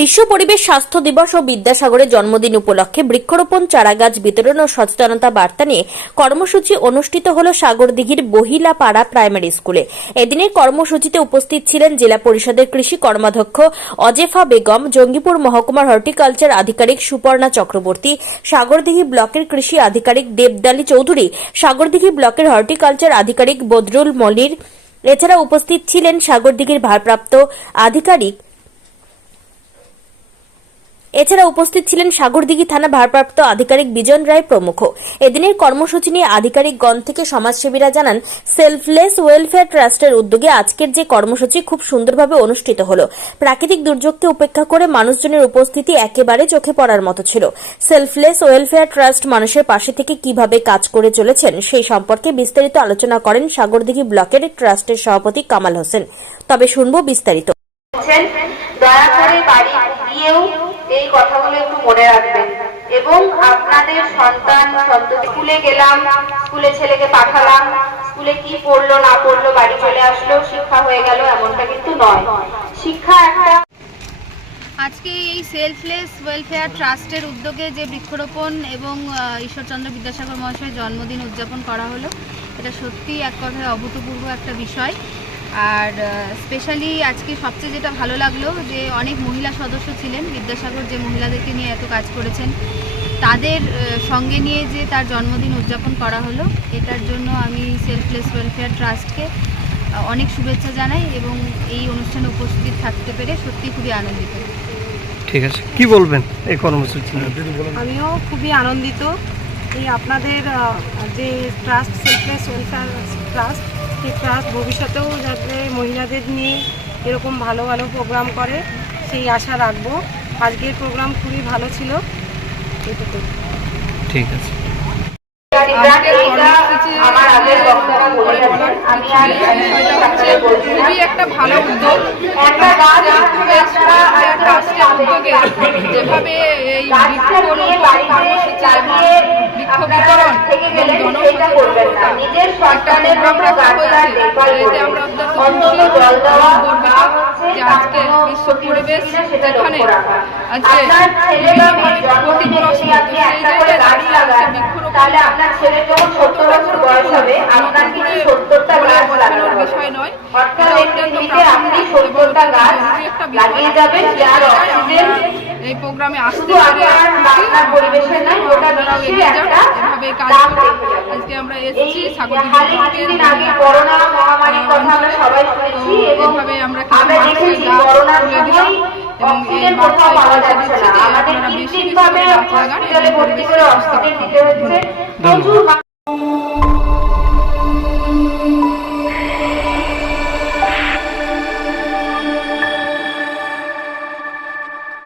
বিশ্ব পরিবেশ স্বাস্থ্য দিবস ও বিদ্যাসাগরের জন্মদিন উপলক্ষে বৃক্ষরোপণ, চারাগাছ বিতরণ ও সচেতনতা বার্তা নিয়ে কর্মসূচি অনুষ্ঠিত হল সাগরদিঘির বহিলা পাড়া প্রাইমারি স্কুলে। এদিনের কর্মসূচিতে উপস্থিত ছিলেন জেলা পরিষদের কৃষি কর্মাধ্যক্ষ অজেফা বেগম, জঙ্গিপুর মহকুমার হর্টিকালচার আধিকারিক সুপর্ণা চক্রবর্তী, সাগরদিঘি ব্লকের কৃষি আধিকারিক দেবদালি চৌধুরী, সাগরদিঘি ব্লকের হর্টিকালচার আধিকারিক বদরুল মলির। এছাড়া উপস্থিত ছিলেন সাগরদিঘির ভারপ্রাপ্ত আধিকারিক এছাড়া উপস্থিত ছিলেন সাগরদিঘি থানা ভারপ্রাপ্ত আধিকারিক বিজন রায় প্রমুখ। এদিনের কর্মসূচি নিয়ে আধিকারিকগণ থেকে সমাজসেবীরা জানান, সেলফলেস ওয়েলফেয়ার ট্রাস্টের উদ্যোগে আজকের যে কর্মসূচি খুব সুন্দরভাবে অনুষ্ঠিত হল। প্রাকৃতিক দুর্যোগকে উপেক্ষা করে মানুষজনের উপস্থিতি একেবারে চোখে পড়ার মতো ছিল। সেলফলেস ওয়েলফেয়ার ট্রাস্ট মানুষের পাশে থেকে কীভাবে কাজ করে চলেছেন সেই সম্পর্কে বিস্তারিত আলোচনা করেন সাগরদিঘি ব্লকের ট্রাস্টের সভাপতি কামাল হোসেন। তবে শুনব বিস্তারিত। দয়া করে বাড়ি গিয়েও এই কথাগুলো একটু মনে রাখবেন। এবং আপনাদের সন্তান, সন্ততি, স্কুলে গেলাম, স্কুলে ছেলেকে পাঠালাম, স্কুলে কি পড়ল, না পড়ল, বাড়ি চলে আসলো, শিক্ষা হয়ে গেল, এমনটা কিন্তু নয়। শিক্ষা একটা আজকে এই সেলফলেস ওয়েলফেয়ার ট্রাস্টের উদ্যোগে যে বৃক্ষরোপণ এবং ঈশ্বরচন্দ্র বিদ্যাসাগর মহাশয়ের জন্মদিন উদযাপন করা হলো, এটা সত্যি এক কথায় অভূতপূর্ব একটা বিষয়। আর স্পেশালি আজকে সবচেয়ে যেটা ভালো লাগল যে অনেক মহিলা সদস্য ছিলেন বিদ্যাসাগর যে মহিলাদেরকে নিয়ে এত কাজ করেছেন তাদের সঙ্গে নিয়ে যে তার জন্মদিন উদযাপন করা হলো এটার জন্য আমি সেলফলেস ওয়েলফেয়ার ট্রাস্টকে অনেক শুভেচ্ছা জানাই এবং এই অনুষ্ঠানে উপস্থিত থাকতে পেরে সত্যি খুবই আনন্দিত। ঠিক আছে। কি বলবেন এই কর্মসূচি নিয়ে? আমিও খুবই আনন্দিত। এই আপনাদের যে ট্রাস্ট সেলফলেস ওয়েলফেয়ার ট্রাস্ট সেই ট্রাস্ট ভবিষ্যতেও যাতে মহিলাদের নিয়ে এরকম ভালো ভালো প্রোগ্রাম করে সেই আশা রাখব। আজকের প্রোগ্রাম খুবই ভালো ছিল। ঠিক আছে। খুবই একটা ভালো উদ্যোগ। একটা যেভাবে এই কর্মসূচি এবং বৃক্ষ বিতরণ থেকে গেলে এবং সেটা করবেন না জনসচেতনতা নিজের একটা সন্তানের প্রোগ্রাম মতো রাখা গাছটা হয়েছে দেখভাল এতে করবেন আমরা অত্যন্ত অন্তত খুশি জল দেওয়া এবং বা গর্বিত হচ্ছে যে আজকে বিশ্ব পরিবেশ যেখানে আজকে আপনার ছেলে বা মেয়ের জন্মদিনে ক্ষতিগ্রস্ত যদি আপনি তো একটা সেই জায়গায় দাঁড়িয়ে আজকে বৃক্ষরোপণ তাহলে আপনার ছেলের যখন সত্তর বছর বয়স হবে। আপনার কিন্তু সত্তরটা গাছ লাগানো হবে বিষয় নয়। এটা অত্যন্ত সত্তরটা এবং একটা বিষয়। এই প্রোগ্রামে আসতে পেরে এভাবে কাজ যাবেন। আজকে আমরা এসেছি মহামারীর কথা আমরা সবাই এবং কিছু গাছ তুলে দিলাম। এবং এই বার্তায় দিচ্ছি। যে আপনারা বেশি গাছ লাগান এবং করে